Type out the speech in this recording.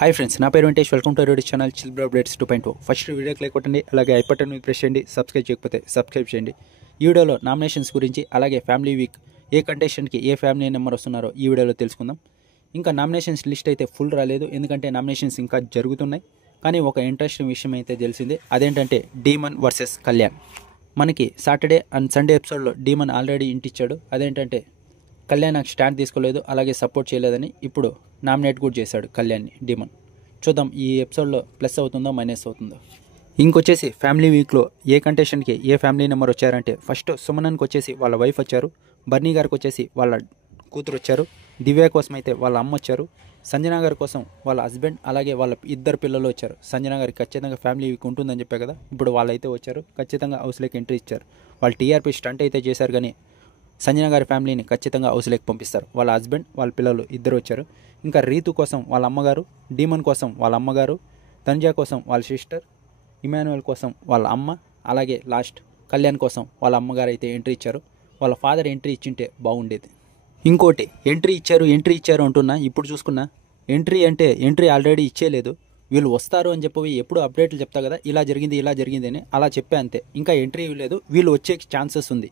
Hi friends, నా పేరు Venkatesh. Welcome to YouTube channel chill bro updates 2.0. First వీడియోకి like కొట్టండి, అలాగే ఐ బటన్ మీద ప్రెస్ చేయండి. సబ్స్క్రైబ్ చేయకపోతే సబ్స్క్రైబ్ చేయండి. ఈ వీడియోలో నామినేషన్స్ గురించి, అలాగే ఫ్యామిలీ వీక్ ఏ కంటెస్టెంట్కి ఏ ఫ్యామిలీ నెంబర్ వస్తున్నారో ఈ వీడియోలో తెలుసుకుందాం. ఇంకా నామినేషన్స్ లిస్ట్ అయితే ఫుల్ రాలేదు, ఎందుకంటే నామినేషన్స్ ఇంకా జరుగుతున్నాయి. కానీ ఒక ఇంట్రెస్టింగ్ విషయం అయితే తెలిసిందే, అదేంటంటే డీమన్ వర్సెస్ కళ్యాణ్. మనకి సాటర్డే అండ్ సండే ఎపిసోడ్లో డీమన్ ఆల్రెడీ ఇంటిచ్చాడు. అదేంటంటే కళ్యాణ్ నాకు స్టాండ్ తీసుకోలేదు, అలాగే సపోర్ట్ చేయలేదని ఇప్పుడు నామినేట్ కూడా చేశాడు కళ్యాణ్ని డీమన్. చూద్దాం ఈ ఎపిసోడ్లో ప్లస్ అవుతుందో మైనస్ అవుతుందో. ఇంకొచ్చేసి ఫ్యామిలీ వీక్లో ఏ కంటెస్టెంట్కి ఏ ఫ్యామిలీ నెంబర్ వచ్చారంటే, ఫస్ట్ సుమనన్కి వచ్చేసి వాళ్ళ వైఫ్ వచ్చారు, బర్నీ గారికి వచ్చేసి వాళ్ళ కూతురు వచ్చారు, దివ్య కోసం అయితే వాళ్ళ అమ్మ వచ్చారు, సంజన గారి కోసం వాళ్ళ హస్బెండ్, అలాగే వాళ్ళ ఇద్దరు పిల్లలు వచ్చారు. సంజన గారికి ఖచ్చితంగా ఫ్యామిలీ వీక్ ఉంటుందని చెప్పే కదా, ఇప్పుడు వాళ్ళైతే వచ్చారు, ఖచ్చితంగా హౌస్లోకి ఎంట్రీ ఇచ్చారు. వాళ్ళు టీఆర్పీ స్టంట్ అయితే చేశారు, కానీ సంజన గారి ఫ్యామిలీని ఖచ్చితంగా హౌస్లోకి పంపిస్తారు. వాళ్ళ హస్బెండ్ వాళ్ళ పిల్లలు ఇద్దరు వచ్చారు. ఇంకా రీతు కోసం వాళ్ళ అమ్మగారు, డీమన్ కోసం వాళ్ళ అమ్మగారు, తనుజా కోసం వాళ్ళ సిస్టర్, ఇమాన్యుయల్ కోసం వాళ్ళ అమ్మ, అలాగే లాస్ట్ కళ్యాణ్ కోసం వాళ్ళ అమ్మగారు అయితే ఎంట్రీ ఇచ్చారు. వాళ్ళ ఫాదర్ ఎంట్రీ ఇచ్చింటే బాగుండేది. ఇంకోటి ఎంట్రీ ఇచ్చారు అంటున్నా, ఇప్పుడు చూసుకున్నా ఎంట్రీ ఆల్రెడీ ఇచ్చేయలేదు. వీళ్ళు వస్తారు అని చెప్పి ఎప్పుడు అప్డేట్లు చెప్తా కదా, ఇలా జరిగింది అని అలా చెప్పే అంతే. ఇంకా ఎంట్రీ ఇవ్వలేదు, వీళ్ళు వచ్చే ఛాన్సెస్ ఉంది.